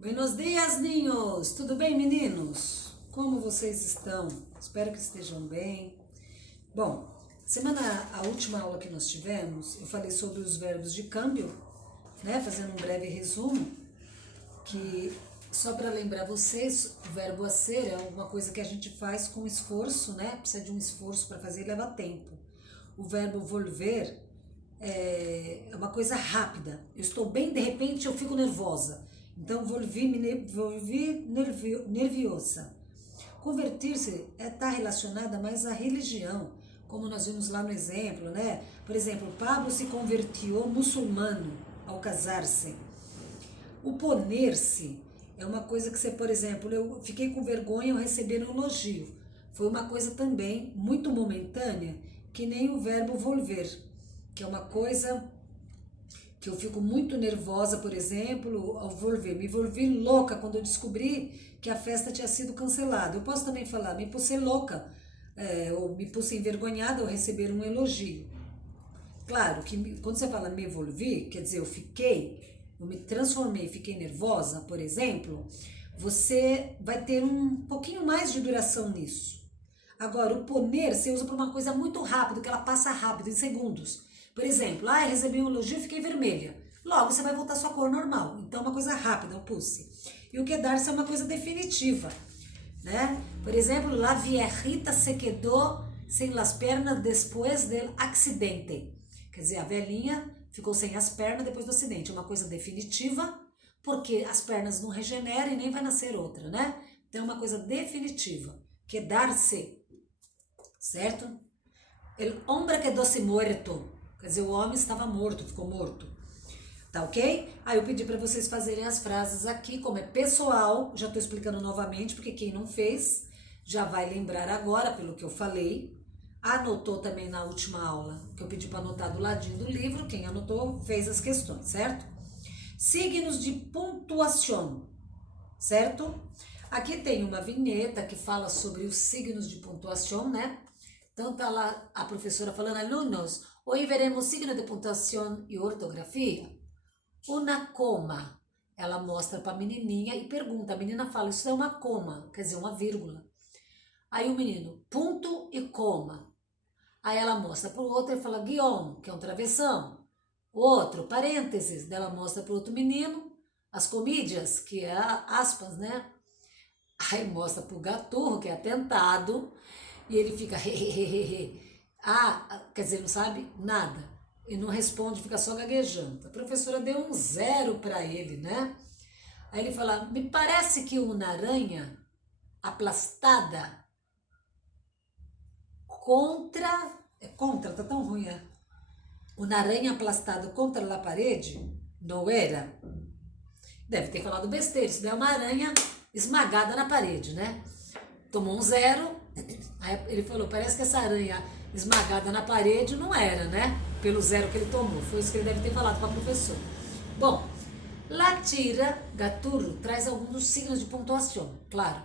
Buenos dias, ninhos! Tudo bem, meninos? Como vocês estão? Espero que estejam bem. Bom, a última aula que nós tivemos, eu falei sobre os verbos de câmbio, né? Fazendo um breve resumo, que só para lembrar vocês, o verbo a ser é uma coisa que a gente faz com esforço, né? Precisa de um esforço para fazer e leva tempo. O verbo volver é uma coisa rápida. Eu estou bem, de repente eu fico nervosa. Então, volvi nerviosa. Convertir-se está relacionada mais à religião, como nós vimos lá no exemplo, né? Por exemplo, Pablo se convertiu muçulmano ao casar-se. O poner-se é uma coisa que você, por exemplo, eu fiquei com vergonha ao receber um elogio. Foi uma coisa também muito momentânea, que nem o verbo volver, que é uma coisa que eu fico muito nervosa, por exemplo, ao volver. Me volvi louca quando eu descobri que a festa tinha sido cancelada. Eu posso também falar, me pus louca, ou me pus envergonhada ao receber um elogio. Claro que quando você fala me volvi, quer dizer, eu me transformei, fiquei nervosa, por exemplo, você vai ter um pouquinho mais de duração nisso. Agora, o poner você usa para uma coisa muito rápida, que ela passa rápido, em segundos. Por exemplo, recebi um elogio e fiquei vermelha. Logo, você vai voltar à sua cor normal. Então, é uma coisa rápida, o pulse. E o quedar-se é uma coisa definitiva, né? Por exemplo, la viejita se quedó sem las pernas después del accidente. Quer dizer, a velhinha ficou sem as pernas depois do acidente. É uma coisa definitiva, porque as pernas não regeneram e nem vai nascer outra, né? Então, é uma coisa definitiva. Quedar-se, certo? El hombre quedó-se muerto. Quer dizer, o homem estava morto, ficou morto. Tá ok? Aí eu pedi para vocês fazerem as frases aqui, como é pessoal, já estou explicando novamente, porque quem não fez já vai lembrar agora, pelo que eu falei. Anotou também na última aula, que eu pedi para anotar do ladinho do livro, quem anotou fez as questões, certo? Signos de pontuação, certo? Aqui tem uma vinheta que fala sobre os signos de pontuação, né? Então tá lá a professora falando, alunos, hoje veremos signo de pontuação e ortografia. Una coma, ela mostra para a menininha e pergunta, a menina fala, isso é uma coma, quer dizer, uma vírgula. Aí o menino, ponto e coma. Aí ela mostra para o outro e fala, guion, que é um travessão. O outro, parênteses, dela mostra para o outro menino, as comídias, que é aspas, né? Aí mostra para o gaturro, que é atentado, e ele fica hehehehe. Quer dizer, não sabe nada. E não responde, fica só gaguejando. A professora deu um 0 para ele, né? Aí ele fala, me parece que uma aranha aplastada tá tão ruim, uma aranha aplastada contra a parede, não era? Deve ter falado besteira, isso não é uma aranha esmagada na parede, né? Tomou um 0, aí ele falou, parece que essa aranha esmagada na parede não era, né? Pelo 0 que ele tomou, foi isso que ele deve ter falado para a professora. Bom, latira, gaturro, traz alguns dos signos de pontuação, claro.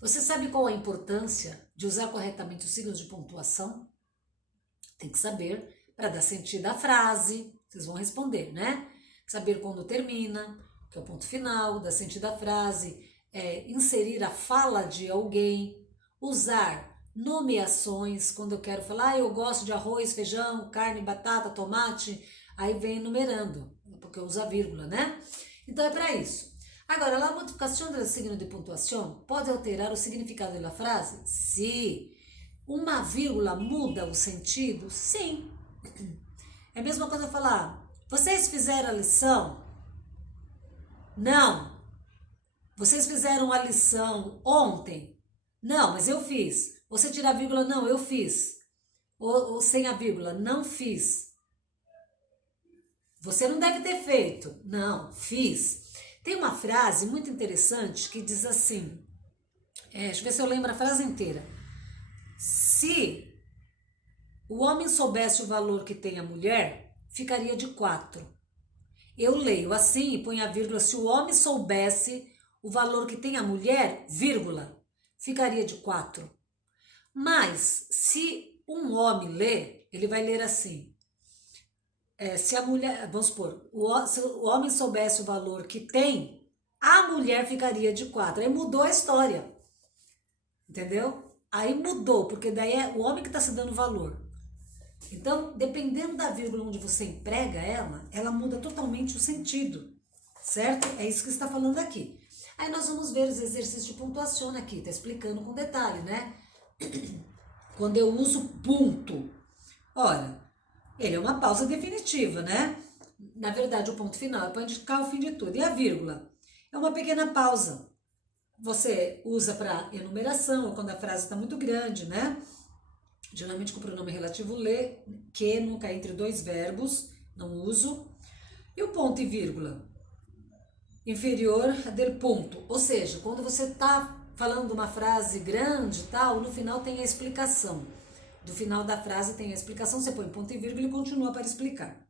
Você sabe qual a importância de usar corretamente os signos de pontuação? Tem que saber para dar sentido à frase, vocês vão responder, né? Saber quando termina, que é o ponto final, dar sentido à frase, inserir a fala de alguém, usar nomeações, quando eu quero falar, eu gosto de arroz, feijão, carne, batata, tomate, aí vem enumerando, porque eu uso a vírgula, né? Então é para isso. Agora, a modificação do signo de pontuação pode alterar o significado da frase? Sim. Uma vírgula muda o sentido? Sim. É a mesma coisa falar, vocês fizeram a lição? Não. Vocês fizeram a lição ontem? Não, mas eu fiz. Você tira a vírgula? Não, eu fiz. Ou sem a vírgula? Não fiz. Você não deve ter feito. Não, fiz. Tem uma frase muito interessante que diz assim, deixa eu ver se eu lembro a frase inteira. Se o homem soubesse o valor que tem a mulher, ficaria de 4. Eu leio assim e ponho a vírgula, se o homem soubesse o valor que tem a mulher, vírgula, ficaria de 4. Mas, se um homem lê, ele vai ler assim, se a mulher, vamos supor, se o homem soubesse o valor que tem a mulher ficaria de 4. Aí mudou a história, entendeu? Aí mudou, porque daí é o homem que está se dando valor. Então, dependendo da vírgula onde você emprega ela muda totalmente o sentido, certo? É isso que está falando aqui. Aí nós vamos ver os exercícios de pontuação aqui, tá explicando com detalhe, né? Quando eu uso ponto, olha, ele é uma pausa definitiva, né? Na verdade, o ponto final é para indicar o fim de tudo. E a vírgula? É uma pequena pausa. Você usa para enumeração, ou quando a frase está muito grande, né? Geralmente com o pronome relativo le, que nunca entre dois verbos, não uso. E o ponto e vírgula? Inferior del ponto. Ou seja, quando você está falando uma frase grande e tal, no final tem a explicação. Do final da frase tem a explicação, você põe ponto e vírgula e continua para explicar.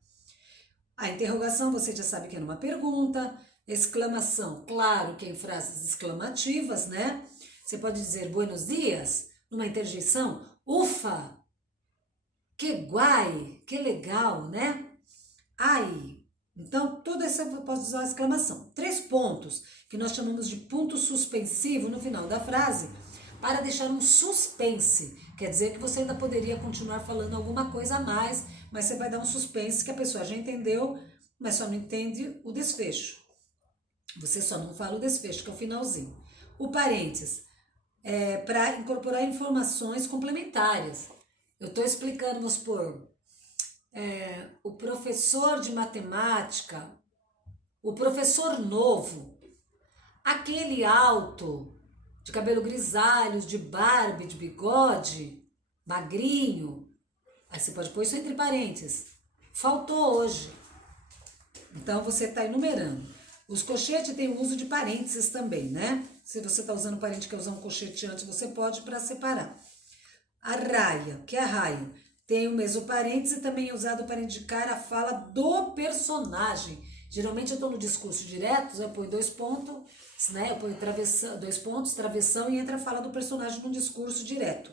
A interrogação você já sabe que é numa pergunta. Exclamação, claro que é em frases exclamativas, né? Você pode dizer buenos dias, numa interjeição, ufa, que guai, que legal, né? Ai. Então, tudo isso eu posso usar a exclamação. 3 pontos, que nós chamamos de ponto suspensivo no final da frase, para deixar um suspense. Quer dizer que você ainda poderia continuar falando alguma coisa a mais, mas você vai dar um suspense que a pessoa já entendeu, mas só não entende o desfecho. Você só não fala o desfecho, que é o finalzinho. O parênteses é para incorporar informações complementares. Eu estou explicando, vamos supor, o professor de matemática, o professor novo, aquele alto, de cabelo grisalho, de barba, de bigode, magrinho. Aí você pode pôr isso entre parênteses. Faltou hoje. Então você está enumerando. Os colchetes têm o uso de parênteses também, né? Se você está usando parênteses, quer usar um colchete antes, você pode para separar. A raia, que é a raia, tem o mesmo parêntese, também é usado para indicar a fala do personagem. Geralmente eu estou no discurso direto, eu ponho 2 pontos, né? Eu ponho 2 pontos, travessão e entra a fala do personagem no discurso direto.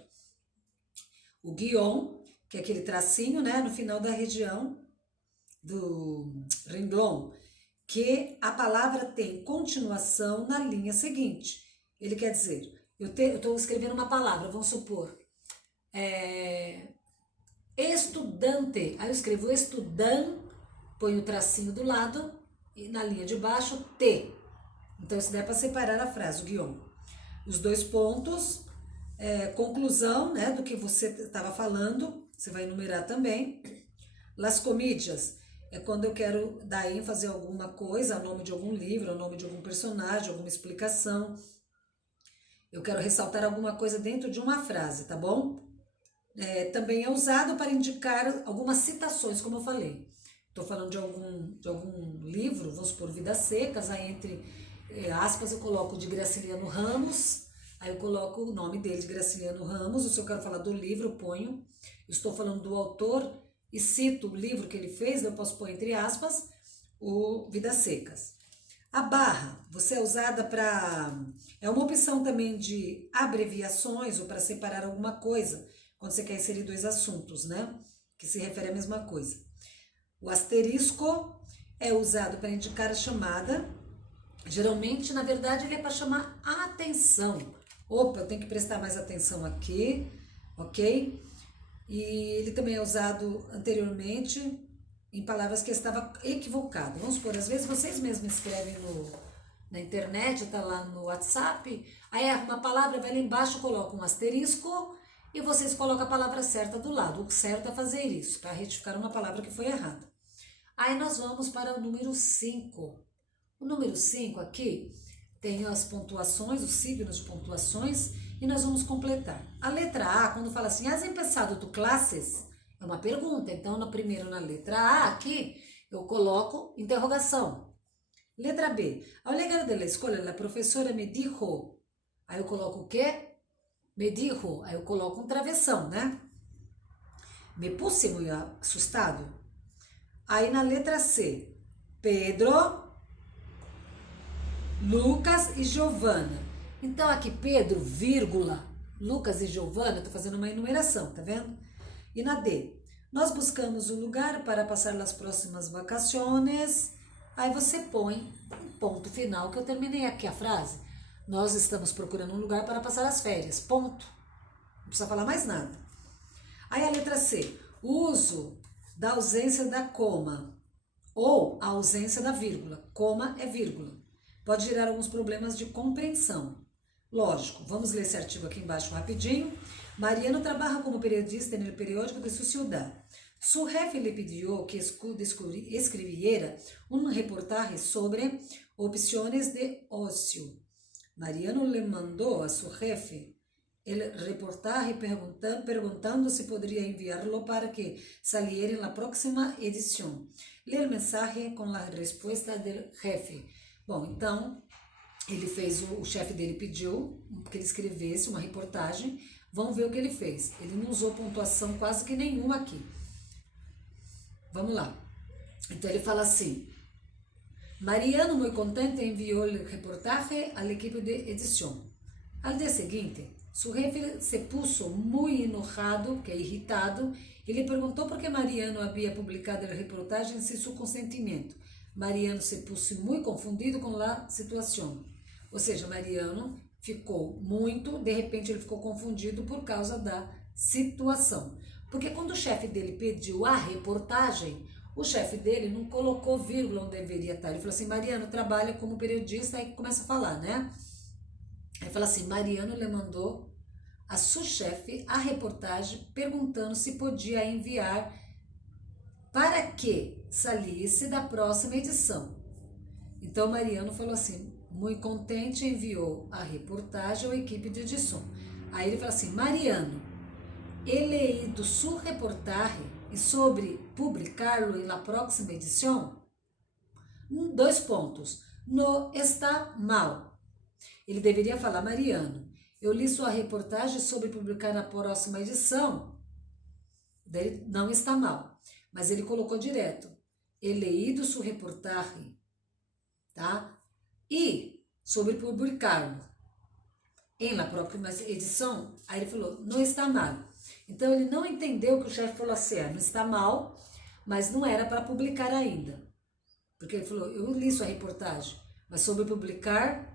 O guion, que é aquele tracinho, né? No final da região do renglon, que a palavra tem continuação na linha seguinte. Ele quer dizer, eu estou escrevendo uma palavra, vamos supor, estudante, aí eu escrevo estudan, ponho o tracinho do lado e na linha de baixo, T. Então isso daí é para separar a frase, o guion. Os 2 pontos, conclusão, né, do que você estava falando, você vai enumerar também. Las comídias, é quando eu quero dar ênfase a alguma coisa, ao nome de algum livro, ao nome de algum personagem, alguma explicação. Eu quero ressaltar alguma coisa dentro de uma frase, tá bom? Também é usado para indicar algumas citações, como eu falei. Estou falando de algum livro, vamos supor, Vidas Secas, aí entre aspas eu coloco de Graciliano Ramos, aí eu coloco o nome dele de Graciliano Ramos, ou se eu quero falar do livro, eu ponho. Estou falando do autor e cito o livro que ele fez, eu posso pôr entre aspas, o Vidas Secas. A barra, você é usada para... É uma opção também de abreviações ou para separar alguma coisa, quando você quer inserir 2 assuntos, né? Que se refere à mesma coisa. O asterisco é usado para indicar a chamada. Geralmente, na verdade, ele é para chamar a atenção. Opa, eu tenho que prestar mais atenção aqui, ok? E ele também é usado anteriormente em palavras que estava equivocado. Vamos supor, às vezes vocês mesmos escrevem na internet, está lá no WhatsApp, aí uma palavra vai lá embaixo, coloca um asterisco e vocês colocam a palavra certa do lado. O certo é fazer isso, para retificar uma palavra que foi errada. Aí nós vamos para o número 5. O número 5 aqui tem as pontuações, os signos de pontuações, e nós vamos completar. A letra A, quando fala assim, has empezado tu classes? É uma pergunta. Então, primeiro na letra A, aqui, eu coloco interrogação. Letra B. Ao llegar de la escola, a professora me dijo. Aí eu coloco o quê? Me dijo. Aí eu coloco um travessão, né? Me puse muito assustado. Aí na letra C, Pedro, Lucas e Giovana. Então aqui Pedro, vírgula, Lucas e Giovana, estou fazendo uma enumeração, tá vendo? E na D, nós buscamos um lugar para passar as próximas vacaciones. Aí você põe ponto final que eu terminei aqui a frase. Nós estamos procurando um lugar para passar as férias. Ponto. Não precisa falar mais nada. Aí a letra C. Uso da ausência da coma ou a ausência da vírgula. Coma é vírgula. Pode gerar alguns problemas de compreensão. Lógico, vamos ler esse artigo aqui embaixo rapidinho. Mariano trabaja como periodista no periódico de su ciudad. Su jefe le pidió que escribiera un reportaje sobre opciones de ocio. Mariano le mandó a su jefe el reportaje preguntando si podría enviarlo para que saliera en la próxima edición. Lê o mensaje com a resposta do jefe. Bom, então, ele fez, o chefe dele pediu que ele escrevesse uma reportagem. Vamos ver o que ele fez. Ele não usou pontuação quase que nenhuma aqui. Vamos lá. Então, ele fala assim. Mariano, muito contente, enviou o reportaje à equipe de edição. Al dia seguinte, su jefe se puso muy enojado, que é irritado, e lhe perguntou por que Mariano havia publicado a reportagem sem seu consentimento. Mariano se puso muito confundido com a situação. Ou seja, Mariano ficou muito, de repente ele ficou confundido por causa da situação. Porque quando o chefe dele pediu a reportagem, o chefe dele não colocou vírgula onde deveria estar. Ele falou assim, Mariano trabalha como periodista, aí começa a falar, né? Aí fala assim, Mariano lhe mandou a sua chefe a reportagem perguntando se podia enviar para que salisse da próxima edição. Então, Mariano falou assim, muito contente, enviou a reportagem à equipe de edição. Aí ele fala assim, Mariano, he leído sua reportagem e sobre publicá-lo na próxima edição? 2 pontos. No está mal. Ele deveria falar, Mariano, eu li sua reportagem sobre publicar na próxima edição. Daí não está mal. Mas ele colocou direto. He leído sua reportagem, tá? E sobre publicar-lo na próxima edição, aí ele falou, não está mal. Então ele não entendeu que o chefe falou assim, não está mal, mas não era para publicar ainda. Porque ele falou, eu li sua reportagem, mas sobre publicar,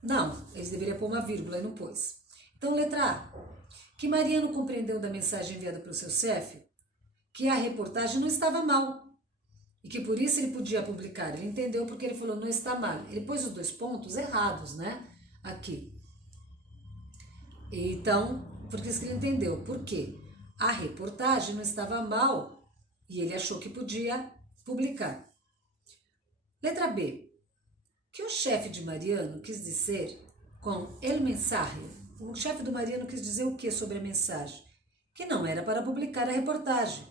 não, eles deveriam pôr uma vírgula e não pôs. Então, letra A, que Mariano compreendeu da mensagem enviada pelo seu chefe que a reportagem não estava mal e que por isso ele podia publicar. Ele entendeu porque ele falou, não está mal. Ele pôs os 2 pontos errados, né? Aqui. Então, por isso que ele entendeu. Por quê? A reportagem não estava mal e ele achou que podia publicar. Letra B. Que o chefe de Mariano quis dizer com el mensaje? O chefe do Mariano quis dizer o que sobre a mensagem? Que não era para publicar a reportagem,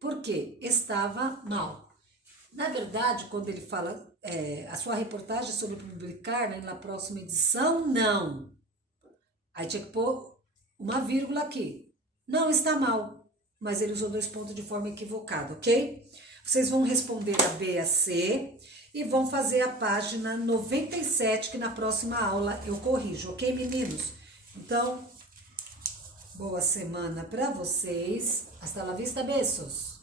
porque estava mal. Na verdade, quando ele fala a sua reportagem sobre publicar na próxima edição, não. Aí tinha que pôr uma vírgula aqui. Não está mal, mas ele usou 2 pontos de forma equivocada, ok? Vocês vão responder a B e a C e vão fazer a página 97, que na próxima aula eu corrijo, ok, meninos? Então, boa semana para vocês. Hasta la vista, beijos!